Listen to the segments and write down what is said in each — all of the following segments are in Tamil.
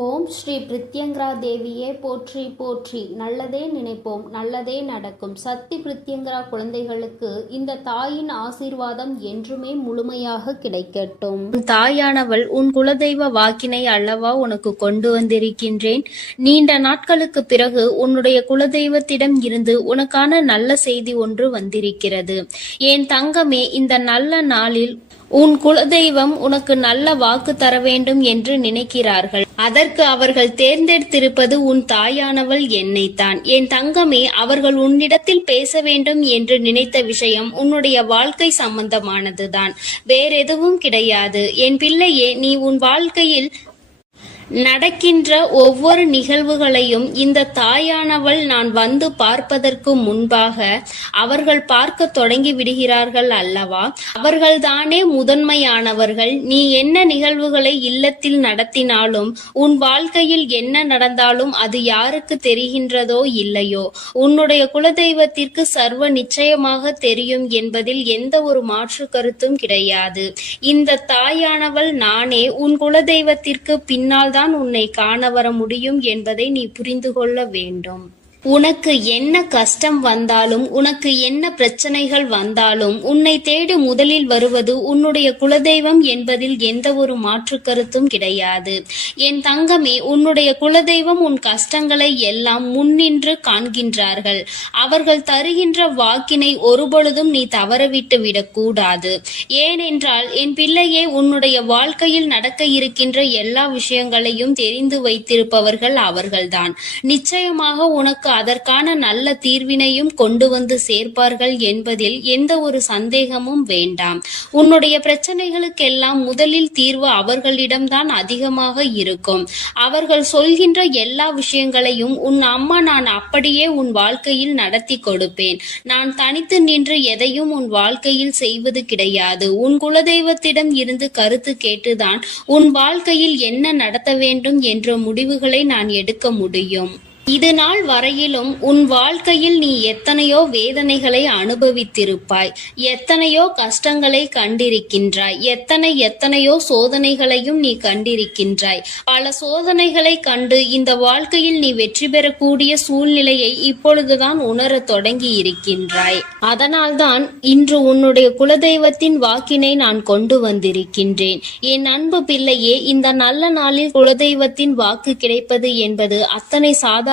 ஓம் ஸ்ரீ பிரித்யங்கரா தேவியே போற்றி போற்றி. நல்லதே நினைப்போம், நல்லதே நடக்கும். சக்தி பிரித்யங்கரா குழந்தைகளுக்கு இந்த தாயின் ஆசீர்வாதம் என்றுமே முழுமையாக கிடைக்கட்டும். தாயானவள் உன் குலதெய்வ வாக்கினை அல்லவா உனக்கு கொண்டு வந்திருக்கின்றேன். நீண்ட நாட்களுக்கு பிறகு உன்னுடைய குலதெய்வத்திடம் இருந்து உனக்கான நல்ல செய்தி ஒன்று வந்திருக்கிறது. என் தங்கமே, இந்த நல்ல நாளில் உன் குலதெய்வம் உனக்கு நல்ல வாக்கு தர வேண்டும் என்று நினைக்கிறார்கள். அதற்கு அவர்கள் தேர்ந்தெடுத்திருப்பது உன் தாயானவள் என்னைத்தான். என் தங்கமே, அவர்கள் உன்னிடத்தில் பேச வேண்டும் என்று நினைத்த விஷயம் உன்னுடைய வாழ்க்கை சம்பந்தமானதுதான், வேறெதுவும் கிடையாது. என் பிள்ளையே, நீ உன் வாழ்க்கையில் நடக்கின்ற ஒவ்வொரு நிகழ்வுகளையும் இந்த தாயானவள் நான் வந்து பார்ப்பதற்கு முன்பாக அவர்கள் பார்க்க தொடங்கி விடுகிறார்கள் அல்லவா? அவர்கள்தானே முதன்மையானவர்கள். நீ என்ன நிகழ்வுகளை இல்லத்தில் நடத்தினாலும், உன் வாழ்க்கையில் என்ன நடந்தாலும் அது யாருக்கு தெரிகின்றதோ இல்லையோ, உன்னுடைய குலதெய்வத்திற்கு சர்வ நிச்சயமாக தெரியும் என்பதில் எந்த ஒரு மாற்று கருத்தும் கிடையாது. இந்த தாயானவள் நானே உன் குலதெய்வத்திற்கு பின்னால் தான் உன்னை காண வர முடியும் என்பதை நீ புரிந்து கொள்ள வேண்டும். உனக்கு என்ன கஷ்டம் வந்தாலும், உனக்கு என்ன பிரச்சனைகள் வந்தாலும், உன்னை தேடி முதலில் வருவது உன்னுடைய குலதெய்வம் என்பதில் எந்த ஒரு மாற்று கருத்தும் கிடையாது. என் தங்கமே, உன்னுடைய குலதெய்வம் உன் கஷ்டங்களை எல்லாம் முன்னின்று காண்கின்றார்கள். அவர்கள் தருகின்ற வாக்கினை ஒருபொழுதும் நீ தவறவிட்டு விடக்கூடாது. ஏனென்றால் என் பிள்ளையே, உன்னுடைய வாழ்க்கையில் நடக்க இருக்கின்ற எல்லா விஷயங்களையும் தெரிந்து வைத்திருப்பவர்கள் அவர்கள்தான். நிச்சயமாக உனக்கு அதற்கான நல்ல தீர்வினையும் கொண்டு வந்து சேர்ப்பார்கள் என்பதில் எந்த ஒரு சந்தேகமும் வேண்டாம். உன்னுடைய பிரச்சனைகளுக்கெல்லாம் முதலில் தீர்வு அவர்களிடம்தான் அதிகமாக இருக்கும். அவர்கள் சொல்கின்ற எல்லா விஷயங்களையும் உன் அம்மா நான் அப்படியே உன் வாழ்க்கையில் நடத்தி கொடுப்பேன். நான் தனித்து நின்று எதையும் உன் வாழ்க்கையில் செய்வது கிடையாது. உன் குலதெய்வத்திடம் இருந்து கருத்து கேட்டுதான் உன் வாழ்க்கையில் என்ன நடத்த வேண்டும் என்ற முடிவுகளை நான் எடுக்க முடியும். இது நாள் வரையிலும் உன் வாழ்க்கையில் நீ எத்தனையோ வேதனைகளை அனுபவித்திருப்பாய், எத்தனையோ கஷ்டங்களை கண்டிருக்கின்றாய், எத்தனையோ சோதனைகளையும் நீ கண்டிருக்கின்றாய். பல சோதனைகளை கண்டு இந்த வாழ்க்கையில் நீ வெற்றி பெறக்கூடிய சூழ்நிலையை இப்பொழுதுதான் உணர தொடங்கி இருக்கின்றாய். அதனால்தான் இன்று உன்னுடைய குலதெய்வத்தின் வாக்கினை நான் கொண்டு வந்திருக்கின்றேன். என் அன்பு பிள்ளையே, இந்த நல்ல நாளில் குலதெய்வத்தின் வாக்கு கிடைப்பது என்பது அத்தனை சாதாரண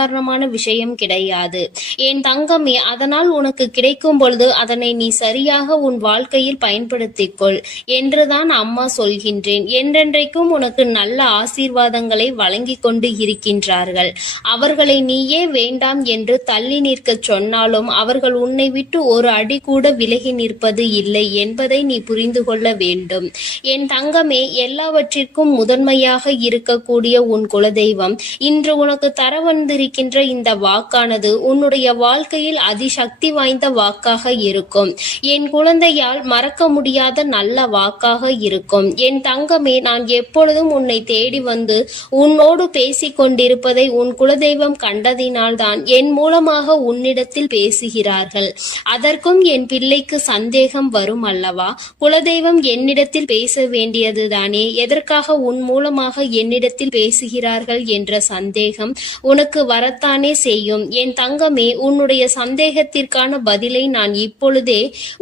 விஷயம் கிடையாது. என் தங்கமே, அதனால் உனக்கு கிடைக்கும் பொழுது அதனை நீ சரியாக உன் வாழ்க்கையில் பயன்படுத்திக்கொள் என்றுதான் அம்மா சொல்கின்றேன். என்றென்றைக்கும் உனக்கு நல்ல ஆசீர்வாதங்களை வழங்கி கொண்டு இருக்கின்றார்கள். அவர்களை நீயே வேண்டாம் என்று தள்ளி நிற்க சொன்னாலும் அவர்கள் உன்னை விட்டு ஒரு அடி கூட விலகி நிற்பது இல்லை என்பதை நீ புரிந்து கொள்ள வேண்டும். என் தங்கமே, எல்லாவற்றிற்கும் முதன்மையாக இருக்கக்கூடிய உன் குலதெய்வம் இன்று உனக்கு தர வந்திருக்கின்ற இந்த வாக்கானது உன்னுடைய வாழ்க்கையில் அதிசக்தி வாய்ந்த வாக்காக இருக்கும். என் குழந்தையால் மறக்க முடியாத நல்ல வாக்காக இருக்கும். என் தங்கமே, நான் எப்பொழுதும் உன்னை தேடி வந்து உன்னோடு பேசிக் கொண்டிருப்பதை உன் குலதெய்வம் கண்டதினால்தான் என் மூலமாக உன்னிடத்தில் பேசுகிறார்கள். அதற்கும் என் பிள்ளைக்கு சந்தேகம் வரும் அல்லவா? குலதெய்வம் என்னிடத்தில் பேச வேண்டியதுதானே, எதற்காக உன் மூலமாக என்னிடத்தில் பேசுகிறார்கள் என்ற சந்தேகம் உனக்கு வரத்தானே செய்யும். என் தங்கமே, உன்னுடைய சந்தேகத்திற்கான பதிலை நான் இப்பொழுதே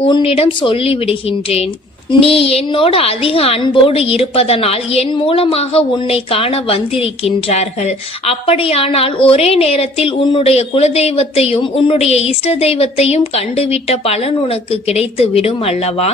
உன்னிடம் சொல்லிவிடுகின்றேன். நீ என்னோடு அதிக அன்போடு இருப்பதனால் என் மூலமாக உன்னை காண வந்திருக்கின்றார்கள். அப்படியானால் ஒரே நேரத்தில் உன்னுடைய குலதெய்வத்தையும் உன்னுடைய இஷ்ட தெய்வத்தையும் கண்டுவிட்ட பலன் உனக்கு கிடைத்து விடும் அல்லவா?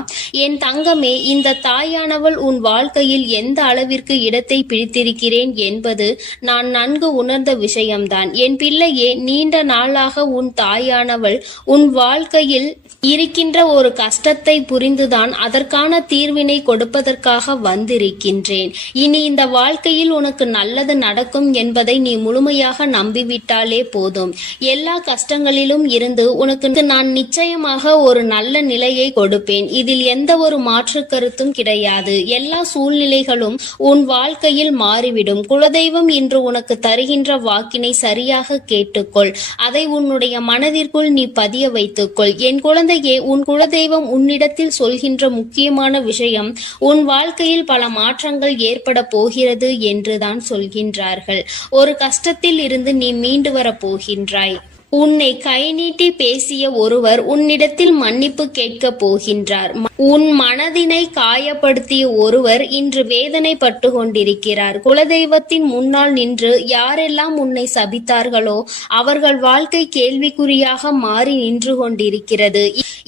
என் தங்கமே, இந்த தாயானவள் உன் வாழ்க்கையில் எந்த அளவிற்கு இடத்தை பிடித்திருக்கிறேன் என்பது நான் நன்கு உணர்ந்த விஷயம்தான். என் பிள்ளையே, நீண்ட நாளாக உன் தாயானவள் உன் வாழ்க்கையில் இருக்கின்ற ஒரு கஷ்டத்தை புரிந்துதான் அதற்கான தீர்வினை கொடுப்பதற்காக வந்திருக்கின்றேன். இனி இந்த வாழ்க்கையில் உனக்கு நல்லது நடக்கும் என்பதை நீ முழுமையாக நம்பிவிட்டாலே போதும். எல்லா கஷ்டங்களிலும் இருந்து உனக்கு நான் நிச்சயமாக ஒரு நல்ல நிலையை கொடுப்பேன். இதில் எந்த ஒரு மாற்று கருத்தும் கிடையாது. எல்லா சூழ்நிலைகளும் உன் வாழ்க்கையில் மாறிவிடும். குலதெய்வம் இன்று உனக்கு தருகின்ற வாக்கினை சரியாக கேட்டுக்கொள். அதை உன்னுடைய மனதிற்குள் நீ பதிய வைத்துக்கொள். என் குழந்தையே, உன் குலதெய்வம் உன்னிடத்தில் சொல்கின்ற முக்கியமான முக்கியமான விஷயம், உன் வாழ்க்கையில் பல மாற்றங்கள் ஏற்பட போகிறது என்றுதான் சொல்கின்றார்கள். ஒரு கஷ்டத்தில் இருந்து நீ மீண்டு வரப் போகின்றாய். உன்னை கை நீட்டி பேசிய ஒருவர் உன்னிடத்தில் மன்னிப்பு கேட்கப் போகின்றார். உன் மனதினை காயப்படுத்திய ஒருவர் இன்று வேதனைப்பட்டு கொண்டிருக்கிறார். குலதெய்வத்தின் முன்னால் நின்று யாரெல்லாம் உன்னை சபித்தார்களோ அவர்கள் வாழ்க்கை கேள்விக்குறியாக மாறி நின்று கொண்டிருக்கிறது.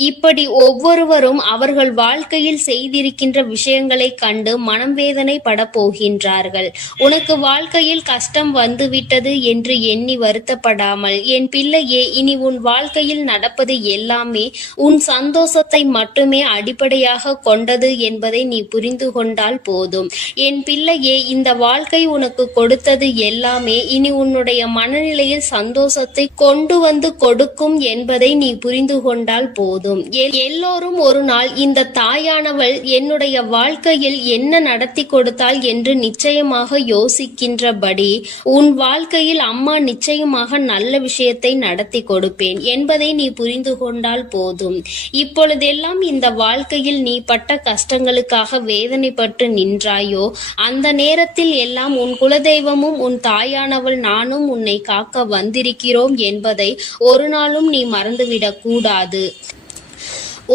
இப்படி ஒவ்வொருவரும் அவர்கள் வாழ்க்கையில் செய்திருக்கின்ற விஷயங்களை கண்டு மனம் வேதனை பட போகின்றார்கள். உனக்கு வாழ்க்கையில் கஷ்டம் வந்துவிட்டது என்று எண்ணி வருத்தப்படாமல், என் பிள்ளையே, இனி உன் வாழ்க்கையில் நடப்பது எல்லாமே உன் சந்தோஷத்தை மட்டுமே அடிப்படையாக கொண்டது என்பதை நீ புரிந்து கொண்டால் போதும். என் பிள்ளையே, இந்த வாழ்க்கை உனக்கு கொடுத்தது எல்லாமே இனி உன்னுடைய மனநிலையில் சந்தோஷத்தை கொண்டு வந்து கொடுக்கும் என்பதை நீ புரிந்து கொண்டால் போதும். எல்லோரும் ஒரு நாள் இந்த தாயானவள் என்னுடைய வாழ்க்கையில் என்ன நடத்தி கொடுத்தாள் என்று நிச்சயமாக யோசிக்கின்றபடி உன் வாழ்க்கையில் அம்மா நிச்சயமாக நல்ல விஷயத்தை நடத்தி கொடுப்பேன் என்பதை நீ புரிந்து கொண்டால் போதும். இப்பொழுதெல்லாம் இந்த வாழ்க்கையில் நீ பட்ட கஷ்டங்களுக்காக வேதனைப்பட்டு நின்றாயோ, அந்த நேரத்தில் எல்லாம் உன் குலதெய்வமும் உன் தாயானவள் நானும் உன்னை காக்க வந்திருக்கிறோம் என்பதை ஒரு நாளும் நீ மறந்துவிடக் கூடாது.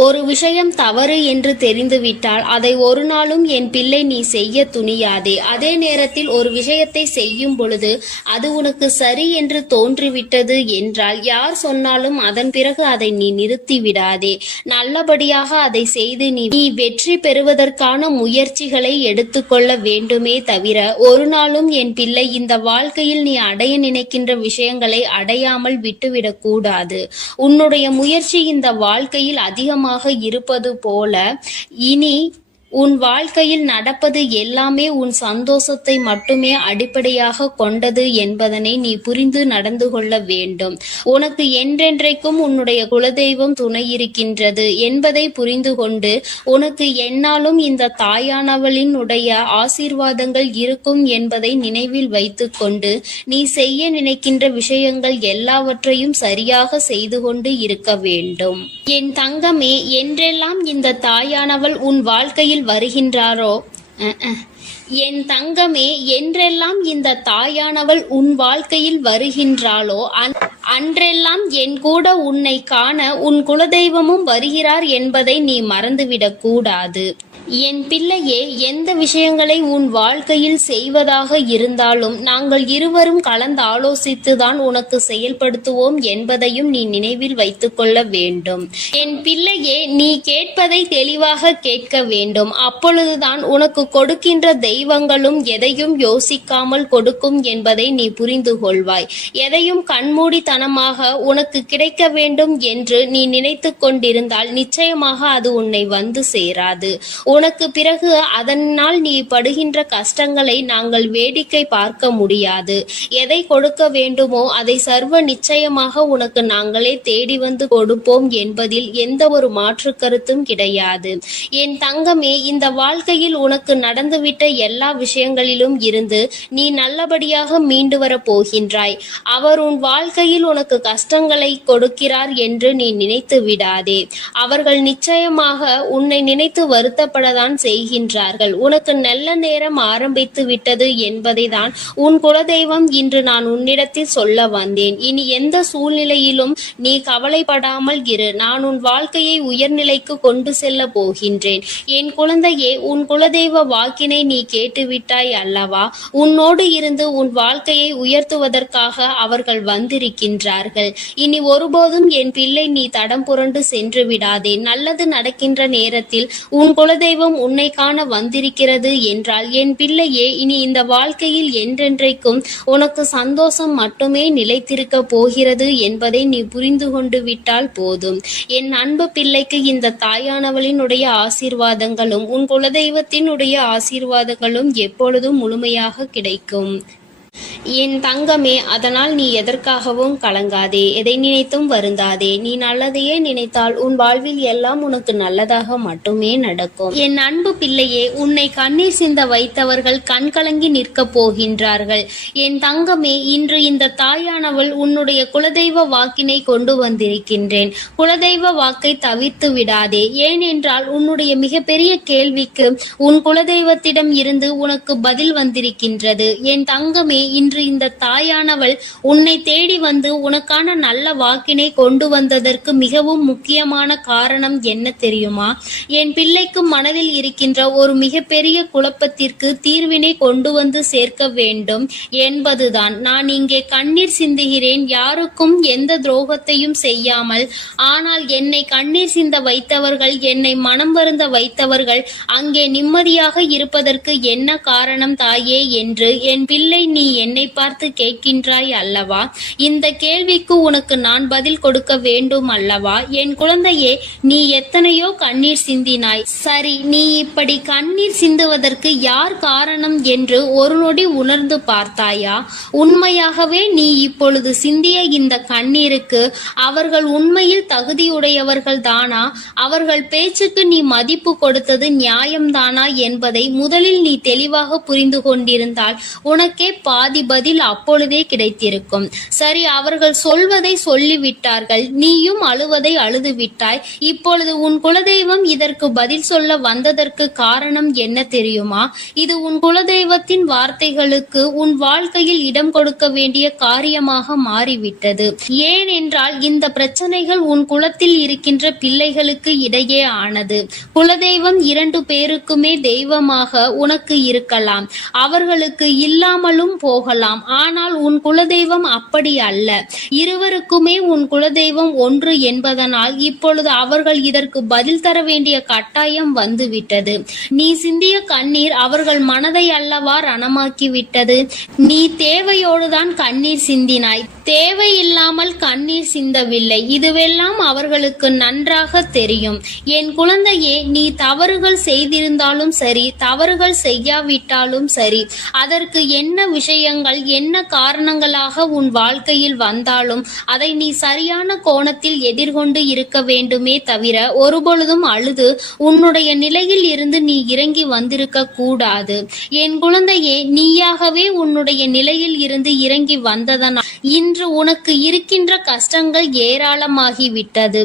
ஒரு விஷயம் தவறு என்று தெரிந்துவிட்டால் அதை ஒரு நாளும் என் பிள்ளை நீ செய்ய துணியாதே. அதே நேரத்தில் ஒரு விஷயத்தை செய்யும் பொழுது அது உனக்கு சரி என்று தோன்றிவிட்டது என்றால் யார் சொன்னாலும் அதன் பிறகு அதை நீ நிறுத்தி விடாதே. நல்லபடியாக அதை செய்து நீ வெற்றி பெறுவதற்கான முயற்சிகளை எடுத்துக்கொள்ள வேண்டுமே தவிர ஒரு நாளும் என் பிள்ளை இந்த வாழ்க்கையில் நீ அடைய நினைக்கின்ற விஷயங்களை அடையாமல் விட்டுவிடக் கூடாது. உன்னுடைய முயற்சி இந்த வாழ்க்கையில் அதிகம் இருப்பது போல இனி உன் வாழ்க்கையில் நடப்பது எல்லாமே உன் சந்தோஷத்தை மட்டுமே அடிப்படையாக கொண்டது என்பதனை நீ புரிந்து நடந்து கொள்ள வேண்டும். உனக்கு என்றென்றைக்கும் உன்னுடைய குலதெய்வம் துணை இருக்கின்றது என்பதை புரிந்து கொண்டு உனக்கு என்னாலும் இந்த தாயானவளினுடைய ஆசீர்வாதங்கள் இருக்கும் என்பதை நினைவில் வைத்துக் கொண்டு நீ செய்ய நினைக்கின்ற விஷயங்கள் எல்லாவற்றையும் சரியாக செய்து கொண்டு இருக்க வேண்டும். என் தங்கமே, என்றெல்லாம் இந்த தாயானவள் உன் வாழ்க்கையில் வருகின்றாரோ என் தங்கமே, என்றெல்லாம் இந்த தாயானவள் உன் வாழ்க்கையில் வருகின்றாளோ அன்றெல்லாம் என் கூட உன்னை காண உன் குலதெய்வமும் வருகிறார் என்பதை நீ மறந்துவிடக் கூடாது. என் பிள்ளையே, எந்த விஷயங்களை உன் வாழ்க்கையில் செய்வதாக இருந்தாலும் நாங்கள் இருவரும் கலந்து ஆலோசித்துதான் உனக்கு செயல்படுத்துவோம் என்பதையும் நீ நினைவில் வைத்துக் கொள்ள வேண்டும். என் பிள்ளையே, நீ கேட்பதை தெளிவாக கேட்க வேண்டும். அப்பொழுதுதான் உனக்கு கொடுக்கின்ற தெய்வங்களும் எதையும் யோசிக்காமல் கொடுக்கும் என்பதை நீ புரிந்து கொள்வாய். எதையும் கண்மூடித்தனமாக உனக்கு கிடைக்க வேண்டும் என்று நீ நினைத்து கொண்டிருந்தால் நிச்சயமாக அது உன்னை வந்து சேராது. உனக்கு பிறகு அதனால் நீ படுகின்ற கஷ்டங்களை நாங்கள் வேடிக்கை பார்க்க முடியாது. எதை கொடுக்க வேண்டுமோ அதை சர்வ நிச்சயமாக உனக்கு நாங்களே தேடி வந்து கொடுப்போம் என்பதில் எந்த ஒரு மாற்று கருத்தும் கிடையாது. என் தங்கமே, இந்த வாழ்க்கையில் உனக்கு நடந்துவிட்ட எல்லா விஷயங்களிலும் இருந்து நீ நல்லபடியாக மீண்டு வரப் போகின்றாய். அவர் உன் வாழ்க்கையில் உனக்கு கஷ்டங்களை கொடுக்கிறார் என்று நீ நினைத்து விடாதே. அவர்கள் நிச்சயமாக உன்னை நினைத்து வருத்தப்படதான் செய்கின்றார்கள். உனக்கு நல்ல நேரம் ஆரம்பித்து விட்டது என்பதை தான் உன் குலதெய்வம் இன்று நான் உன்னிடத்தில் சொல்ல வந்தேன். இனி எந்த சூழ்நிலையிலும் நீ கவலைப்படாமல் இரு. நான் உன் வாழ்க்கையை உயர்நிலைக்கு கொண்டு செல்ல போகின்றேன். என் குழந்தையே, உன் குலதெய்வ வாக்கினை நீ கேட்டுவிட்டாய் அல்லவா? உன்னோடு இருந்து உன் வாழ்க்கையை உயர்த்துவதற்காக அவர்கள் வந்திருக்கின்றார்கள். இனி ஒருபோதும் என் பிள்ளை நீ தடம் புரண்டு சென்று விடாதே. நல்லது நடக்கின்ற நேரத்தில் உன் குலதெய்வம் உன்னை காண வந்திருக்கிறது என்றால் என் பிள்ளையே, இனி இந்த வாழ்க்கையில் என்றென்றைக்கும் உனக்கு சந்தோஷம் மட்டுமே நிலைத்திருக்க போகிறது என்பதை நீ புரிந்து கொண்டு விட்டால் போதும். என் அன்பு பிள்ளைக்கு இந்த தாயானவளினுடைய ஆசீர்வாதங்களும் உன் குலதெய்வத்தினுடைய ஆசீர்வாதங்களும் எப்பொழுதும் முழுமையாக கிடைக்கும். என் தங்கமே, அதனால் நீ எதற்காகவும் கலங்காதே, எதை நினைத்தும் வருந்தாதே. நீ நல்லதையே நினைத்தால் உன் வாழ்வில் எல்லாம் உனக்கு நல்லதாக மட்டுமே நடக்கும். என் அன்பு பிள்ளையே, உன்னை கண்ணீர் சிந்த வைத்தவர்கள் கண்கலங்கி நிற்கப் போகின்றார்கள். என் தங்கமே, இன்று இந்த தாயானவள் உன்னுடைய குலதெய்வ வாக்கினை கொண்டு வந்திருக்கின்றேன். குலதெய்வ வாக்கை தவிர்த்து விடாதே. ஏனென்றால் உன்னுடைய மிகப்பெரிய கேள்விக்கு உன் குலதெய்வத்திடம் இருந்து உனக்கு பதில் வந்திருக்கின்றது. என் தங்கமே, இன்று இந்த தாயானவள் உன்னை தேடி வந்து உனக்கான நல்ல வாக்கினை கொண்டு வந்ததற்கு மிகவும் முக்கியமான காரணம் என்ன தெரியுமா? என் பிள்ளைக்கு மனதில் இருக்கின்ற ஒரு மிகப்பெரிய குழப்பத்திற்கு தீர்வினை கொண்டு வந்து சேர்க்க வேண்டும் என்பதுதான். நான் இங்கே கண்ணீர் சிந்துகிறேன், யாருக்கும் எந்த துரோகத்தையும் செய்யாமல். ஆனால் என்னை கண்ணீர் சிந்த வைத்தவர்கள், என்னை மனம் வருந்த வைத்தவர்கள் அங்கே நிம்மதியாக இருப்பதற்கு என்ன காரணம் தாயே என்று என் பிள்ளை நீ என்னை பார்த்து கேட்கின்றாய் அல்லவா? இந்த கேள்விக்கு உனக்கு நான் பதில் கொடுக்க வேண்டும் அல்லவா? என் குழந்தையே, நீ எத்தனையோ கண்ணீர் சிந்தினாய். சரி, நீ இப்படி கண்ணீர் சிந்துவதற்கு யார் காரணம் என்று ஒரு நொடி உணர்ந்து பார்த்தாயா? உண்மையாகவே நீ இப்பொழுது சிந்திய இந்த கண்ணீருக்கு அவர்கள் உண்மையில் தகுதியுடையவர்கள் தானா? அவர்கள் பேச்சுக்கு நீ மதிப்பு கொடுத்தது நியாயம்தானா என்பதை முதலில் நீ தெளிவாக புரிந்து கொண்டிருந்தால் உனக்கே பாதி பதில் அப்பொழுதே கிடைத்திருக்கும். சரி, அவர்கள் சொல்வதை சொல்லிவிட்டார்கள், நீயும் அழுவதை அழுது விட்டாய். இப்பொழுது உன் குலதெய்வம் இதற்கு பதில் சொல்ல வந்ததற்கு காரணம் என்ன தெரியுமா? இது உன் குலதெய்வத்தின் வார்த்தைகளுக்கு உன் வாழ்க்கையில் இடம் கொடுக்க வேண்டிய காரியமாக மாறிவிட்டது. ஏனென்றால் இந்த பிரச்சனைகள் உன் குலத்தில் இருக்கின்ற பிள்ளைகளுக்கு இடையே ஆனது. குலதெய்வம் 2 பேருக்குமே தெய்வமாக உனக்கு இருக்கலாம், அவர்களுக்கு இல்லாமலும் போகலாம். ஆனால் உன் குலதெய்வம் அப்படி அல்ல. இருவருக்குமே உன் குலதெய்வம் ஒன்று என்பதனால் இப்பொழுது அவர்கள் இதற்கு பதில் தர வேண்டிய கட்டாயம் வந்துவிட்டது. நீ சிந்திய கண்ணீர் அவர்கள் மனதை அல்லவா ரணமாக்கி விட்டது. நீ தேவையோடுதான் கண்ணீர் சிந்தினாய், தேவையில்லாமல் கண்ணீர் சிந்தவில்லை. இதுவெல்லாம் அவர்களுக்கு நன்றாக தெரியும். என் குழந்தையே, நீ தவறுகள் செய்திருந்தாலும் சரி, தவறுகள் செய்யாவிட்டாலும் சரி, அதற்கு என்ன விஷயங்கள் என்ன காரணங்களாக உன் வாழ்க்கையில் வந்தாலும் அதை நீ சரியான கோணத்தில் எதிர்கொண்டு இருக்க வேண்டுமே தவிர ஒருபொழுதும் அழுது உன்னுடைய நிலையில் இருந்து நீ இறங்கி வந்திருக்க கூடாது. என் குழந்தையே, நீயாகவே உன்னுடைய நிலையில் இருந்து இறங்கி வந்ததனால் இன்று உனக்கு இருக்கின்ற கஷ்டங்கள் ஏராளமாகிவிட்டது.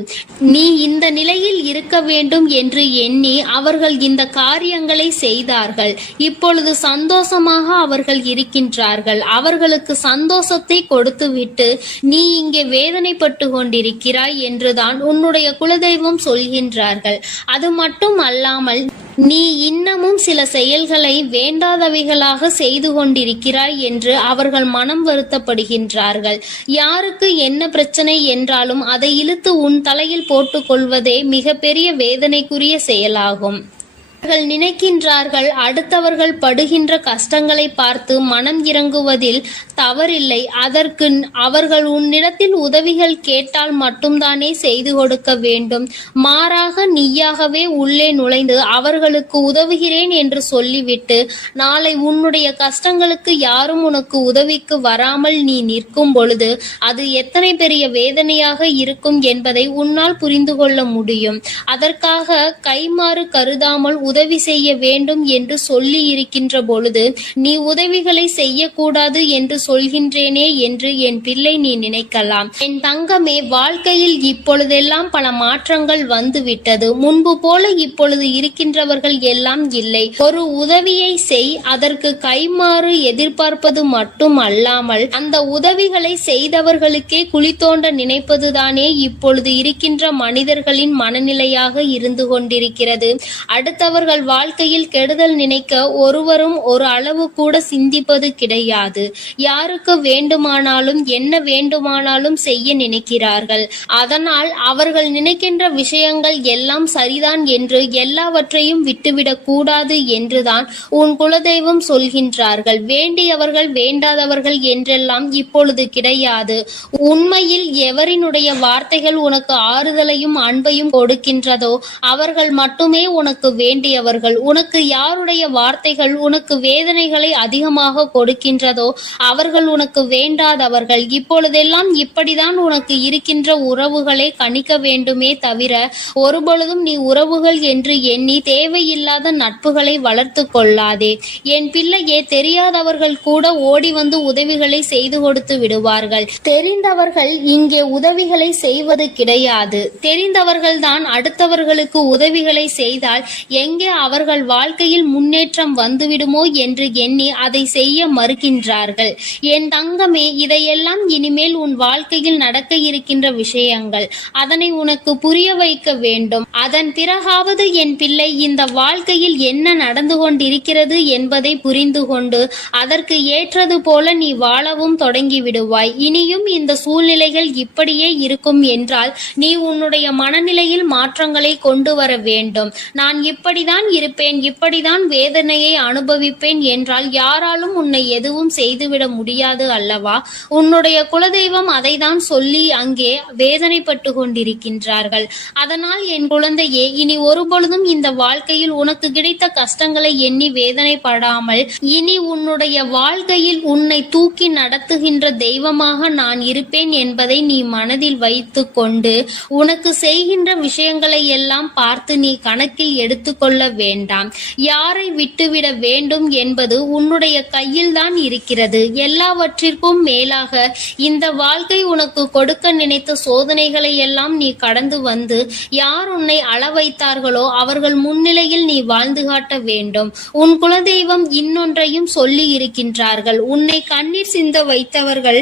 நீ இந்த நிலையில் இருக்க வேண்டும் என்று எண்ணி அவர்கள் இந்த காரியங்களை செய்தார்கள். இப்பொழுது சந்தோஷமாக அவர்கள் இருக்கின்றார்கள். அவர்களுக்கு சந்தோஷத்தை கொடுத்துவிட்டு நீ இங்கே வேதனைப்பட்டு கொண்டிருக்கிறாய் என்றுதான் உன்னுடைய குலதெய்வம் சொல்கின்றார்கள். அது மட்டும் அல்லாமல் நீ இன்னமும் சில செயல்களை வேண்டாதவைகளாக செய்து கொண்டிருக்கிறாய் என்று அவர்கள் மனம் வருத்தப்படுகின்றார்கள். யாருக்கு என்ன பிரச்சனை என்றாலும் அதை இழுத்து உன் தலையில் போட்டுக்கொள்வதே மிகப்பெரிய வேதனைக்குரிய செயலாகும். அவர்கள் நினைக்கின்றார்கள் அடுத்தவர்கள் படுகின்ற கஷ்டங்களை பார்த்து மனம் இறங்குவதில் தவறில்லை. அதற்கு அவர்கள் உன்னிடத்தில் உதவிகள் கேட்டால் மட்டும்தானே செய்து கொடுக்க வேண்டும். மாறாக நீயாகவே உள்ளே நுழைந்து அவர்களுக்கு உதவுகிறேன் என்று சொல்லிவிட்டு நாளை உன்னுடைய கஷ்டங்களுக்கு யாரும் உனக்கு உதவிக்கு வராமல் நீ நிற்கும் பொழுது அது எத்தனை பெரிய வேதனையாக இருக்கும் என்பதை உன்னால் புரிந்து கொள்ள முடியும். அதற்காக கைமாறு கருதாமல் உதவி செய்ய வேண்டும் என்று சொல்லி இருக்கின்ற பொழுது நீ உதவிகளை செய்யக்கூடாது என்று சொல்கின்றேனே என்று என் பிள்ளை நீ நினைக்கலாம். என் தங்கமே, வாழ்க்கையில் இப்பொழுதெல்லாம் பல மாற்றங்கள் வந்துவிட்டது. முன்பு போல இப்பொழுது இருக்கின்றவர்கள் எல்லாம் இல்லை. ஒரு உதவியை செய், அதற்கு கைமாறு எதிர்பார்ப்பது மட்டும் அல்லாமல் அந்த உதவிகளை செய்தவர்களுக்கே குழி தோண்ட நினைப்பதுதானே இப்பொழுது இருக்கின்ற மனிதர்களின் மனநிலையாக இருந்து கொண்டிருக்கிறது. அடுத்தவர்கள் வாழ்க்கையில் கெடுதல் நினைக்க ஒருவரும் ஒரு அளவு கூட சிந்திப்பது கிடையாது. யாருக்கு வேண்டுமானாலும் என்ன வேண்டுமானாலும் செய்ய நினைக்கிறார்கள். அதனால் அவர்கள் நினைக்கின்ற விஷயங்கள் எல்லாம் சரிதான் என்று எல்லாவற்றையும் விட்டுவிடக் கூடாது என்றுதான் உன் குலதெய்வம் சொல்கின்றார்கள். வேண்டியவர்கள் வேண்டாதவர்கள் என்றெல்லாம் இப்பொழுது கிடையாது. உண்மையில் எவரினுடைய வார்த்தைகள் உனக்கு ஆறுதலையும் அன்பையும் கொடுக்கின்றதோ அவர்கள் மட்டுமே உனக்கு வேண்டிய வேண்டியவர்கள். உனக்கு யாருடைய வார்த்தைகள் உனக்கு வேதனைகளை அதிகமாக கொடுக்கின்றதோ அவர்கள் உனக்கு வேண்டாதவர்கள். இப்பொழுதெல்லாம் இப்படிதான் உனக்கு இருக்கின்ற உறவுகளை கணிக்க வேண்டுமே தவிர ஒருபொழுதும் நீ உறவுகள் என்று எண்ணி தேவையில்லாத நட்புகளை வளர்த்து கொள்ளாதே. என் பிள்ளையே, தெரியாதவர்கள் கூட ஓடி வந்து உதவிகளை செய்து கொடுத்து விடுவார்கள். தெரிந்தவர்கள் இங்கே உதவிகளை செய்வது கிடையாது. தெரிந்தவர்கள்தான் அடுத்தவர்களுக்கு உதவிகளை செய்தால் எங்கே அவர்கள் வாழ்க்கையில் முன்னேற்றம் வந்துவிடுமோ என்று எண்ணி அதை செய்ய மறுக்கின்றார்கள். என் தங்கமே, இதையெல்லாம் இனிமேல் உன் வாழ்க்கையில் நடக்க இருக்கின்ற விஷயங்கள். அதனை உனக்கு புரிய வைக்க வேண்டும். அதன் பிறகாவது என் பிள்ளை இந்த வாழ்க்கையில் என்ன நடந்து கொண்டிருக்கிறது என்பதை புரிந்து கொண்டு அதற்கு ஏற்றது போல நீ வாழவும் தொடங்கி விடுவாய். இனியும் இந்த சூழ்நிலைகள் இப்படியே இருக்கும் என்றால் நீ உன்னுடைய மனநிலையில் மாற்றங்களை கொண்டு வர வேண்டும். நான் இப்படிதான் இருப்பேன், இப்படிதான் வேதனையை அனுபவிப்பேன் என்றால் யாராலும் உன்னை எதுவும் செய்துவிட முடியாது அல்லவா? உன்னுடைய குலதெய்வம் அதை தான் சொல்லி அங்கே வேதனைப்பட்டு கொண்டிருக்கின்றார்கள். அதனால் என் குழந்தையே, இனி ஒருபொழுதும் இந்த வாழ்க்கையில் உனக்கு கிடைத்த கஷ்டங்களை எண்ணி வேதனைப்படாமல் இனி உன்னுடைய வாழ்க்கையில் உன்னை தூக்கி நடத்துகின்ற தெய்வமாக நான் இருப்பேன் என்பதை நீ மனதில் வைத்து கொண்டு உனக்கு செய்கின்ற விஷயங்களை எல்லாம் பார்த்து நீ கணக்கில் எடுத்துக்கொள்ள வேண்டாம். யாரை விட்டுவிட வேண்டும் என்பது உன்னுடைய கையில் தான் இருக்கிறது. எல்லாவற்றிற்கும் மேலாக இந்த வாழ்க்கை உனக்கு கொடுக்க நினைத்த சோதனைகளை எல்லாம் நீ கடந்து வந்து யார் உன்னை அள வைத்தார்களோ அவர்கள் முன்னிலையில் நீ வாழ்ந்து காட்ட வேண்டும். உன் குலதெய்வம் இன்னொன்றையும் சொல்லி இருக்கின்றார்கள். உன்னை கண்ணீர் சிந்த வைத்தவர்கள்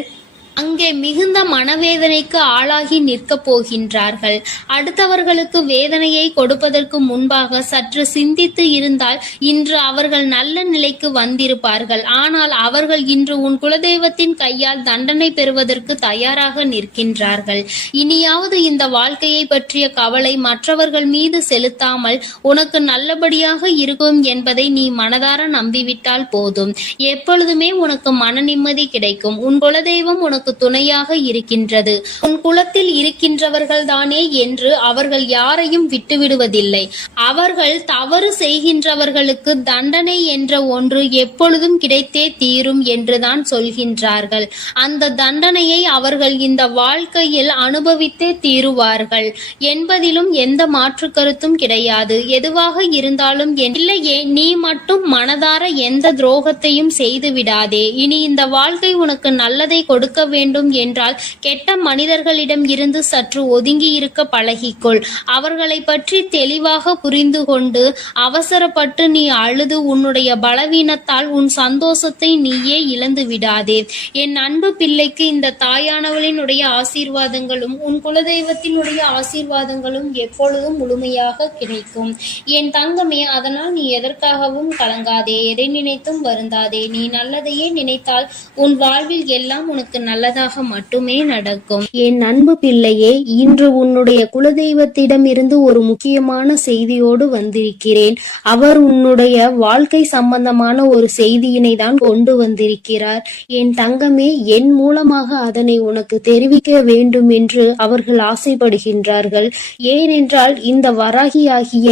அங்கே மிகுந்த மனவேதனைக்கு ஆளாகி நிற்கப் போகின்றார்கள். அடுத்தவர்களுக்கு வேதனையை கொடுப்பதற்கு முன்பாக சற்று சிந்தித்து இருந்தால் இன்று அவர்கள் நல்ல நிலைக்கு வந்திருப்பார்கள். ஆனால் அவர்கள் இன்று உன் குலதெய்வத்தின் கையால் தண்டனை பெறுவதற்கு தயாராக நிற்கின்றார்கள். இனியாவது இந்த வாழ்க்கையை பற்றிய கவலை மற்றவர்கள் மீது செலுத்தாமல் உனக்கு நல்லபடியாக இருக்கும் என்பதை நீ மனதார நம்பிவிட்டால் போதும். எப்பொழுதுமே உனக்கு மன நிம்மதி கிடைக்கும். உன் குலதெய்வம் உனக்கு துணையாக இருக்கின்றது. உன் குலத்தில் இருக்கின்றவர்கள் தானே என்று அவர்கள் யாரையும் விட்டுவிடுவதில்லை. அவர்கள் தவறு செய்கின்றவர்களுக்கு தண்டனை என்ற ஒன்று எப்பொழுதும் கிடைத்தே தீரும் என்றுதான் சொல்கின்றார்கள். அந்த தண்டனையை அவர்கள் இந்த வாழ்க்கையில் அனுபவித்தே தீருவார்கள் என்பதிலும் எந்த மாற்று கருத்தும் கிடையாது. எதுவாக இருந்தாலும் இல்லையே, நீ மட்டும் மனதார எந்த துரோகத்தையும் செய்து விடாதே. இனி இந்த வாழ்க்கை உனக்கு நல்லதை கொடுக்க வேண்டும் என்றால் கெட்ட மனிதர்களிடம் இருந்து சற்று ஒதுங்கி இருக்க பழகிக்கொள். அவர்களை பற்றி தெளிவாக புரிந்து கொண்டு அவசரப்பட்டு நீ அழுது உன்னுடைய பலவீனத்தால் உன் சந்தோஷத்தை நீயே இழந்து விடாதே. என் அன்பு பிள்ளைக்கு இந்த தாயானவளினுடைய ஆசீர்வாதங்களும் உன் குலதெய்வத்தினுடைய ஆசீர்வாதங்களும் எப்பொழுதும் முழுமையாக கிடைக்கும். என் தங்கமே, அதனால் நீ எதற்காகவும் கலங்காதே, எதை நினைத்தும் வருந்தாதே. நீ நல்லதையே நினைத்தால் உன் வாழ்வில் எல்லாம் உனக்கு நல்லதாக மட்டுமே நடக்கும். என் அன்பு பிள்ளையே, இன்று உன்னுடைய குலதெய்வத்திடம் இருந்து ஒரு முக்கியமான செய்தியோடு வந்திருக்கிறேன். அவர் உன்னுடைய வாழ்க்கை சம்பந்தமான ஒரு செய்தியினை தான் கொண்டு வந்திருக்கிறார். என் தங்கமே, என் மூலமாக அதனை உனக்கு தெரிவிக்க வேண்டும் என்று அவர்கள் ஆசைப்படுகின்றார்கள். ஏனென்றால் இந்த வராகியாகிய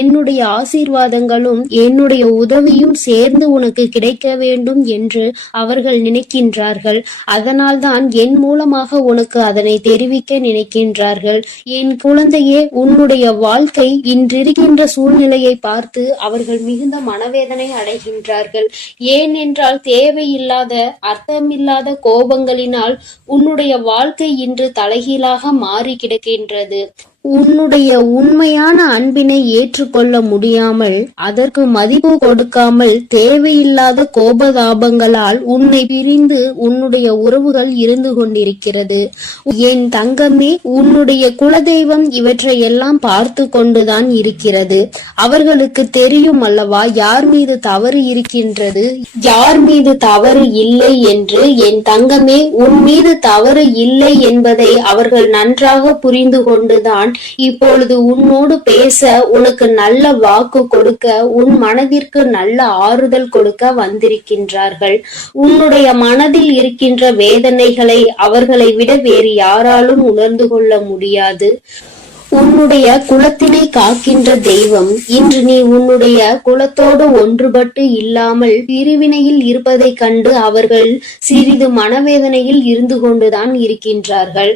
என்னுடைய ஆசீர்வாதங்களும் என்னுடைய உதவியும் சேர்ந்து உனக்கு கிடைக்க வேண்டும் என்று அவர்கள் நினைக்கின்றார்கள். அதனால்தான் என் மூலமாக உனக்கு அதனை தெரிவிக்க நினைக்கின்றார்கள். என் குழந்தையே, உன்னுடைய வாழ்க்கை இன்றிருக்கின்ற சூழ்நிலையை பார்த்து அவர்கள் மிகுந்த மனவேதனை அடைகின்றார்கள். ஏனென்றால் தேவையில்லாத அர்த்தமில்லாத கோபங்களினால் உன்னுடைய வாழ்க்கை இன்று தலைகீழாக மாறி கிடக்கின்றது. உன்னுடைய உண்மையான அன்பினை ஏற்றுக்கொள்ள முடியாமல் அதற்கு மதிப்பு கொடுக்காமல் தேவையில்லாத கோபதாபங்களால் உன்னை பிரிந்து உன்னுடைய உறவுகள் இருந்து கொண்டிருக்கிறது. என் தங்கமே, உன்னுடைய குலதெய்வம் இவற்றை எல்லாம் பார்த்து கொண்டுதான் இருக்கிறது. அவர்களுக்கு தெரியும் அல்லவா யார் மீது தவறு இருக்கின்றது, யார் மீது தவறு இல்லை என்று. என் தங்கமே, உன் மீது தவறு இல்லை என்பதை அவர்கள் நன்றாக புரிந்து கொண்டுதான் இப்பொழுது உன்னோடு பேச, உனக்கு நல்ல வாக்கு கொடுக்க, உன் மனதிற்கு நல்ல ஆறுதல் கொடுக்க வந்திருக்கின்றார்கள். உன்னுடைய மனதில் இருக்கின்ற வேதனைகளை அவர்களை விட வேறு யாராலும் உணர்ந்து கொள்ள முடியாது. உன்னுடைய குலத்தினை காக்கின்ற தெய்வம் இன்று நீ உன்னுடைய குலத்தோடு ஒன்றுபட்டு இல்லாமல் பிரிவினையில் இருப்பதைக் கண்டு அவர்கள் சிறிது மனவேதனையில் இருந்து கொண்டுதான் இருக்கின்றார்கள்.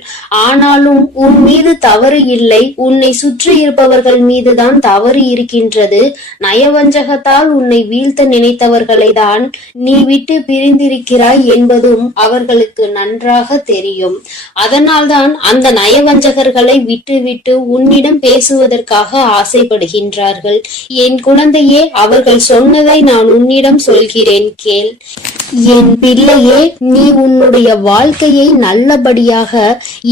ஆனாலும் உன் மீது தவறு இல்லை, உன்னை சுற்றி இருப்பவர்கள் மீதுதான் தவறு இருக்கின்றது. நயவஞ்சகத்தால் உன்னை வீழ்த்த நினைத்தவர்களை தான் நீ விட்டு பிரிந்திருக்கிறாய் என்பதும் அவர்களுக்கு நன்றாக தெரியும். அதனால்தான் அந்த நயவஞ்சகர்களை விட்டு உன்னிடம் பேசுவதற்காக ஆசைப்படுகின்றார்கள். என் குழந்தையே, அவர்கள் சொன்னதை நான் உன்னிடம் சொல்கிறேன், கேள். என் பிள்ளையே, நீ உன்னுடைய வாழ்க்கையை நல்லபடியாக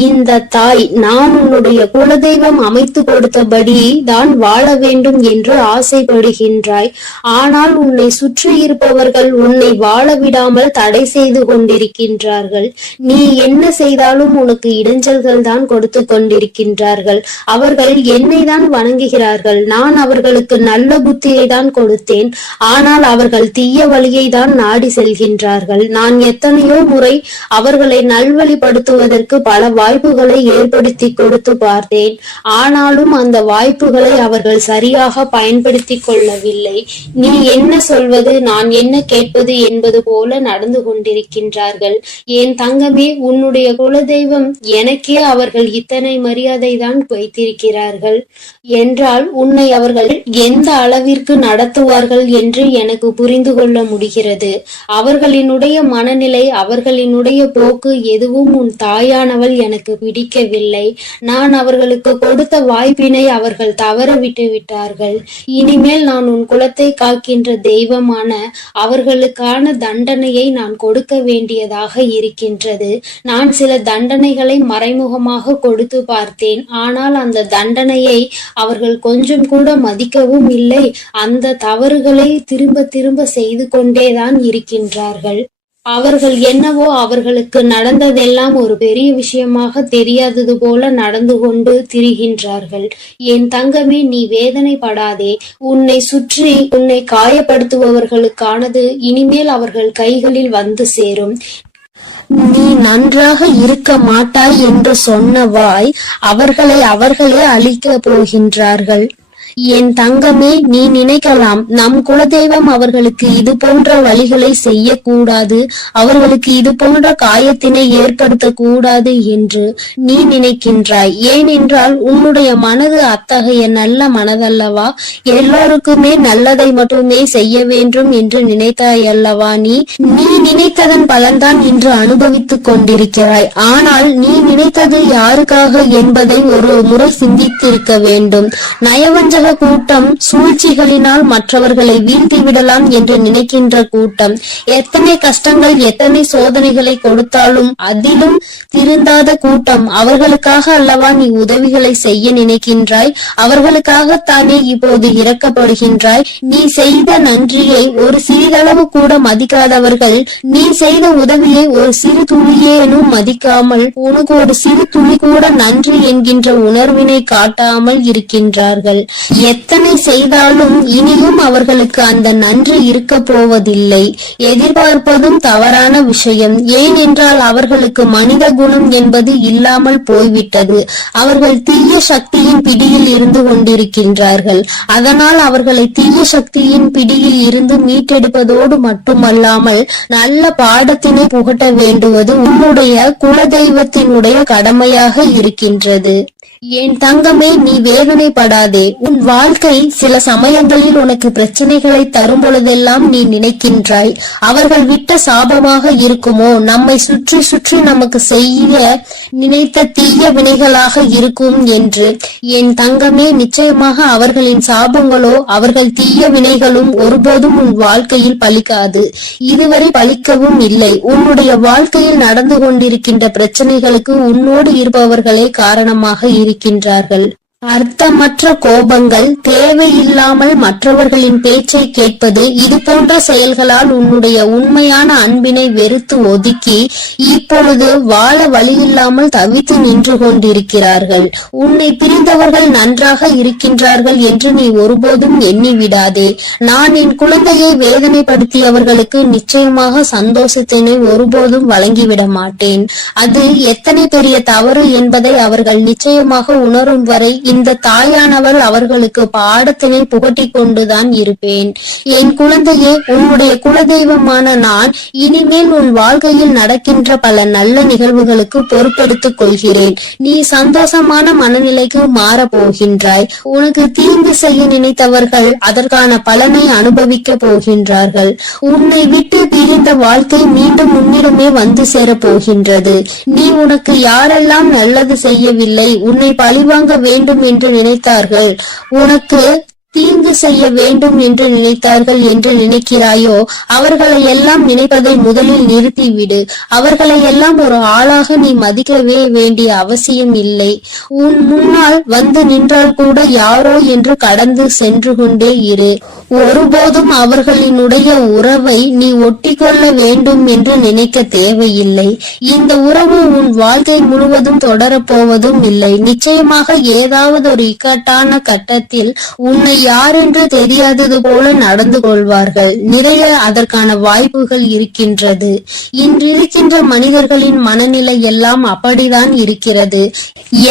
இந்த தாய் நான் உன்னுடைய குலதெய்வம் அமைத்து கொடுத்தபடி தான் வாழ வேண்டும் என்று ஆசைப்படுகின்றாய். ஆனால் உன்னை சுற்றி இருப்பவர்கள் உன்னை வாழ விடாமல் தடை செய்து கொண்டிருக்கின்றார்கள். நீ என்ன செய்தாலும் உனக்கு இடைஞ்சல்கள் தான் கொடுத்து கொண்டிருக்கின்றார்கள். அவர்கள் என்னை தான் வணங்குகிறார்கள். நான் அவர்களுக்கு நல்ல புத்தியை தான் கொடுத்தேன். ஆனால் அவர்கள் தீய வழியை தான் நாடி செல்கின்றார்கள். நான் எத்தனையோ முறை அவர்களை நல்வழிப்படுத்துவதற்கு பல வாய்ப்புகளை ஏற்படுத்தி கொடுத்து பார்த்தேன். ஆனாலும் அந்த வாய்ப்புகளை அவர்கள் சரியாக பயன்படுத்தி கொள்ளவில்லை. நீ என்ன சொல்வது, நான் என்ன கேட்பது என்பது போல நடந்து கொண்டிருக்கின்றார்கள். என் தங்கமே, உன்னுடைய குலதெய்வம் எனக்கே அவர்கள் இத்தனை மரியாதை தான் வைத்திருக்கிறார்கள் என்றால் உன்னை அவர்கள் எந்த அளவிற்கு நடத்துவார்கள் என்று எனக்கு புரிந்து கொள்ள முடிகிறது. அவர்களினுடைய மனநிலை, அவர்களினுடைய போக்கு எதுவும் உன் தாயானவள் எனக்கு பிடிக்கவில்லை. நான் அவர்களுக்கு கொடுத்த வாய்ப்பினை அவர்கள் தவற விட்டு விட்டார்கள். இனிமேல் நான் உன் குலத்தை காக்கின்ற தெய்வமான அவர்களுக்கான தண்டனையை நான் கொடுக்க வேண்டியதாக இருக்கின்றது. நான் சில தண்டனைகளை மறைமுகமாக கொடுத்து பார்த்தேன். ஆனால் அந்த தண்டனையை அவர்கள் கொஞ்சம் கூட மதிக்கவும் இல்லை. அந்த தவறுகளை திரும்ப திரும்ப செய்து கொண்டேதான் இருக்கின்றார்கள். அவர்கள் என்னவோ அவர்களுக்கு நடந்ததெல்லாம் ஒரு பெரிய விஷயமாக தெரியாதது போல நடந்து கொண்டு திரிகின்றார்கள். என் தங்கமே, நீ வேதனைப்படாதே. உன்னை சுற்றி உன்னை காயப்படுத்துபவர்களுக்கானது இனிமேல் அவர்கள் கைகளில் வந்து சேரும். நீ நன்றாக இருக்க மாட்டாய் என்று சொன்ன வாய் அவர்களே அழிக்க போகின்றார்கள். என் தங்கமே, நீ நினைக்கலாம் நம் குலதெய்வம் அவர்களுக்கு இது போன்ற வழிகளை செய்யக்கூடாது, அவர்களுக்கு இது போன்ற காயத்தினை ஏற்படுத்த கூடாது என்று நீ நினைக்கின்றாய். ஏனென்றால் உன்னுடைய மனது அத்தகைய நல்ல மனதல்லவா? எல்லோருக்குமே நல்லதை மட்டுமே செய்ய வேண்டும் என்று நினைத்தாய் அல்லவா? நீ நினைத்ததன் பலன்தான் இன்று அனுபவித்துக் கொண்டிருக்கிறாய். ஆனால் நீ நினைத்தது யாருக்காக என்பதை ஒரு முறை சிந்தித்திருக்க வேண்டும். நயவஞ்சக கூட்டம் சூழ்ச்சிகளினால் மற்றவர்களை வீழ்த்தி விடலாம் என்று நினைக்கின்ற கூட்டம். எத்தனை கஷ்டங்கள், எத்தனை சோதனைகளை கொடுத்தாலும் அதிலும் திருந்தாத கூட்டம். அவர்களுக்காக அல்லவா நீ உதவிகளை செய்ய நினைக்கின்றாய்? அவர்களுக்காகத்தானே இப்போது இறக்கப்படுகின்றாய்? நீ செய்த நன்றியை ஒரு சிறிதளவு கூட மதிக்காதவர்கள் நீ செய்த உதவியை ஒரு சிறு துளியேனும் மதிக்காமல் உனக்கு ஒரு சிறு துளி கூட நன்றி என்கின்ற உணர்வினை காட்டாமல் இருக்கின்றார்கள். எத்தனை செய்தாலும் இனியும் அவர்களுக்கு அந்த நன்றி இருக்க போவதில்லை. எதிர்பார்ப்பதும் தவறான விஷயம். ஏனென்றால் அவர்களுக்கு மனித குணம் என்பது இல்லாமல் போய்விட்டது. அவர்கள் தீய சக்தியின் பிடியில் இருந்து கொண்டிருக்கின்றார்கள். அதனால் அவர்களை தீய சக்தியின் பிடியில் இருந்து மீட்டெடுப்பதோடு மட்டுமல்லாமல் நல்ல பாடத்தினை புகட்ட வேண்டுவது உன்னுடைய குலதெய்வத்தினுடைய கடமையாக இருக்கின்றது. என் தங்கமே, நீ வேதனைப்படாதே. உன் வாழ்க்கை சில சமயங்களில் உனக்கு பிரச்சனைகளை தரும் பொழுதெல்லாம் நீ நினைக்கின்றாய், அவர்கள் விட்ட சாபமாக இருக்குமோ, நம்மை சுற்றி சுற்றி நமக்கு செய்ய நினைத்த தீய வினைகளாக இருக்கும் என்று. என் தங்கமே, நிச்சயமாக அவர்களின் சாபங்களோ அவர்கள் தீய வினைகளும் ஒருபோதும் உன் வாழ்க்கையில் பலிக்காது. இதுவரை பலிக்கவும் இல்லை. உன்னுடைய வாழ்க்கையில் நடந்து கொண்டிருக்கின்ற பிரச்சனைகளுக்கு உன்னோடு இருப்பவர்களே காரணமாக இருக்கின்றார்கள். அர்த்தமற்ற கோபங்கள், தேவையில்லாமல் மற்றவர்களின் பேச்சை கேட்பது, இது போன்ற செயல்களால் உன்னுடைய உண்மையான அன்பினை வெறுத்து ஒதுக்கி இப்பொழுது வாழ வழியில்லாமல் தவித்து நின்று கொண்டிருக்கிறார்கள். உன்னை பிரிந்தவர்கள் நன்றாக இருக்கின்றார்கள் என்று நீ ஒருபோதும் எண்ணி விடாதே. நான் என் குழந்தையை வேதனைப்படுத்தியவர்களுக்கு நிச்சயமாக சந்தோஷத்தினை ஒருபோதும் வழங்கிவிட மாட்டேன். அது எத்தனை பெரிய தவறு என்பதை அவர்கள் நிச்சயமாக உணரும் வரை இந்த தாயானவள் அவர்களுக்கு பாடத்தினை புகட்டி கொண்டுதான் இருப்பேன். என் குழந்தையே, உன்னுடைய குலதெய்வமான நான் இனிமேல் உன் வாழ்க்கையில் நடக்கின்ற பல நல்ல நிகழ்வுகளுக்கு பொறுப்பெடுத்துக் கொள்கிறேன். நீ சந்தோஷமான மனநிலைக்கு மாறப் போகின்றாய். உனக்கு தீங்கு செய்ய நினைத்தவர்கள் அதற்கான பலனை அனுபவிக்க போகின்றார்கள். உன்னை விட்டு பிரிந்த வாழ்க்கை மீண்டும் உன்னிடமே வந்து சேரப் போகின்றது. நீ உனக்கு யாரெல்லாம் நல்லது செய்யவில்லை, உன்னை பழிவாங்க வேண்டும் என்று நினைத்தார்கள், உனக்கு தீங்கு செய்ய வேண்டும் என்று நினைத்தார்கள் என்று நினைக்கிறாயோ, அவர்களை எல்லாம் நினைப்பதை முதலில் நிறுத்திவிடு. அவர்களை எல்லாம் ஒரு ஆளாக நீ மதிக்கவே வேண்டிய அவசியம் இல்லை. உன் முன்னால் வந்து நின்றால் கூட யாரோ என்று கடந்து சென்று கொண்டே இரு. ஒருபோதும் அவர்களினுடைய உறவை நீ ஒட்டி கொள்ள வேண்டும் என்று நினைக்க தேவையில்லை. இந்த உறவு உன் வாழ்க்கை முழுவதும் தொடரப்போவதும் இல்லை. நிச்சயமாக ஏதாவது ஒரு இக்கட்டான கட்டத்தில் உன்னை யாரென்று தெரியாதது போல நடந்து கொள்வார்கள். நிறைய அதற்கான வாய்ப்புகள் இருக்கின்றது. இன்றிருக்கின்ற மனிதர்களின் மனநிலை எல்லாம் அப்படிதான் இருக்கிறது.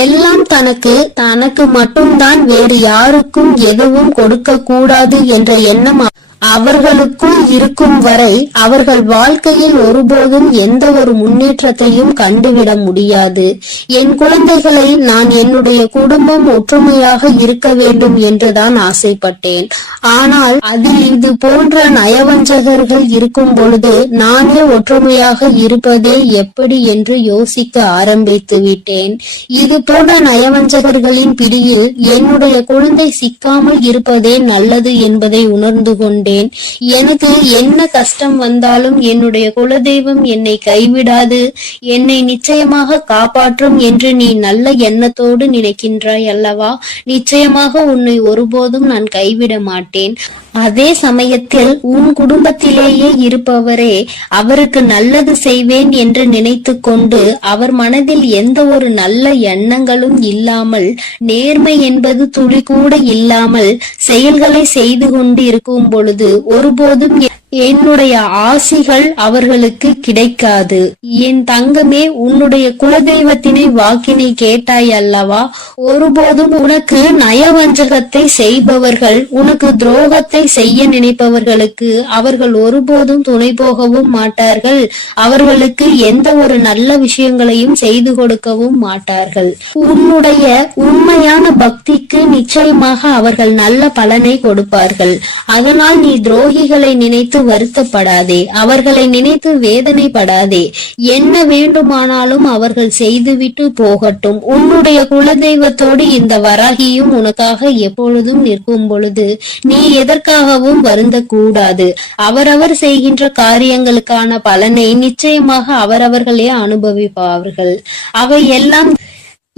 எல்லாம் தனக்கு மட்டும்தான், வேறு யாருக்கும் எதுவும் கொடுக்க கூடாது என்ற எண்ணம் அவர்களுக்குள் இருக்கும் வரை அவர்கள் வாழ்க்கையில் ஒருபோதும் எந்த ஒரு முன்னேற்றத்தையும் கண்டுவிட முடியாது. என் குழந்தைகளை நான் என்னுடைய குடும்பம் ஒற்றுமையாக இருக்க வேண்டும் என்றுதான் ஆசைப்பட்டேன். ஆனால் அதில் இது போன்ற நயவஞ்சகர்கள் இருக்கும் பொழுது நானே ஒற்றுமையாக இருப்பதே எப்படி என்று யோசிக்க ஆரம்பித்து விட்டேன். இது போன்ற நயவஞ்சகர்களின் பிடியில் என்னுடைய குழந்தை சிக்காமல் இருப்பதே நல்லது என்பதை உணர்ந்து கொண்டேன். எனக்கு என்ன கஷ்டம் வந்தாலும் என்னுடைய குலதெய்வம் என்னை கைவிடாது, என்னை நிச்சயமாக காப்பாற்றும் என்று நீ நல்ல எண்ணத்தோடு நினைக்கின்றாய் அல்லவா? நிச்சயமாக உன்னை ஒருபோதும் நான் கைவிட மாட்டேன். அதே சமயத்தில் உன் குடும்பத்திலேயே இருப்பவரே அவருக்கு நல்லது செய்வேன் என்று நினைத்து கொண்டு அவர் மனதில் எந்த ஒரு நல்ல எண்ணங்களும் இல்லாமல், நேர்மை என்பது துளி கூட இல்லாமல் செயல்களை செய்து கொண்டு இருக்கும் பொழுது ஒருபோதும் என்னுடைய ஆசிகள் அவர்களுக்கு கிடைக்காது. என் தங்கமே, உன்னுடைய குலதெய்வத்தினை வாக்கினை கேட்டாய் அல்லவா? ஒருபோதும் உனக்கு நயவஞ்சகத்தை செய்பவர்கள், உனக்கு துரோகத்தை செய்ய நினைப்பவர்களுக்கு அவர்கள் ஒருபோதும் துணை போகவும் மாட்டார்கள். அவர்களுக்கு எந்த ஒரு நல்ல விஷயங்களையும் செய்து கொடுக்கவும் மாட்டார்கள். உன்னுடைய உண்மையான பக்திக்கு நிச்சயமாக அவர்கள் நல்ல பலனை கொடுப்பார்கள். அதனால் நீ துரோகிகளை நினைத்து வருத்தப்படாதே, அவர்களை நினைத்து வேதனைப்படாதே. என்ன வேண்டுமானாலும் அவர்கள் செய்துவிட்டு போகட்டும். உன்னுடைய குலதெய்வத்தோடு இந்த வராகியும் உனக்காக எப்பொழுதும் நிற்கும் பொழுது நீ எதற்காகவும் வருந்த கூடாது. அவரவர் செய்கின்ற காரியங்களுக்கான பலனை நிச்சயமாக அவரவர்களே அனுபவிப்பார்கள். அவை எல்லாம்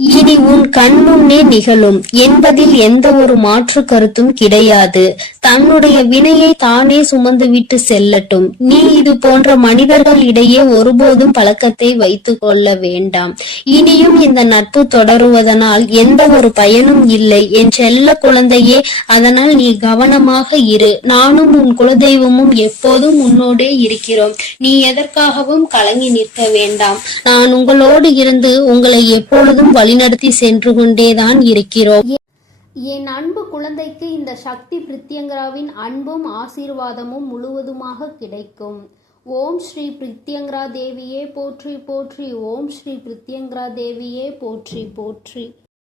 இனி உன் கண் முன்னே நிகழும் என்பதில் எந்த ஒரு மாற்று கருத்தும் கிடையாது. தன்னுடைய வினையை தானே சுமந்துவிட்டு செல்லட்டும். நீ இது போன்ற மனிதர்கள் இடையே ஒருபோதும் பழக்கத்தை வைத்துக் கொள்ள வேண்டாம். இனியும் இந்த நட்பு தொடருவதனால் எந்த ஒரு பயனும் இல்லை. என் செல்ல குழந்தையே, அதனால் நீ கவனமாக இரு. நானும் உன் குலதெய்வமும் எப்போதும் உன்னோடே இருக்கிறோம். நீ எதற்காகவும் கலங்கி நிற்க வேண்டாம். நான் உங்களோடு இருந்து உங்களை எப்பொழுதும் வழிநடத்தி சென்று கொண்டேதான் இருக்கிறோம். என் அன்பு குழந்தைக்கு இந்த சக்தி பிரித்யங்கராவின் அன்பும் ஆசீர்வாதமும் முழுவதுமாக கிடைக்கும். ஓம் ஸ்ரீ பிரித்யங்கரா தேவியே போற்றி போற்றி. ஓம் ஸ்ரீ பிரித்யங்கரா தேவியே போற்றி போற்றி.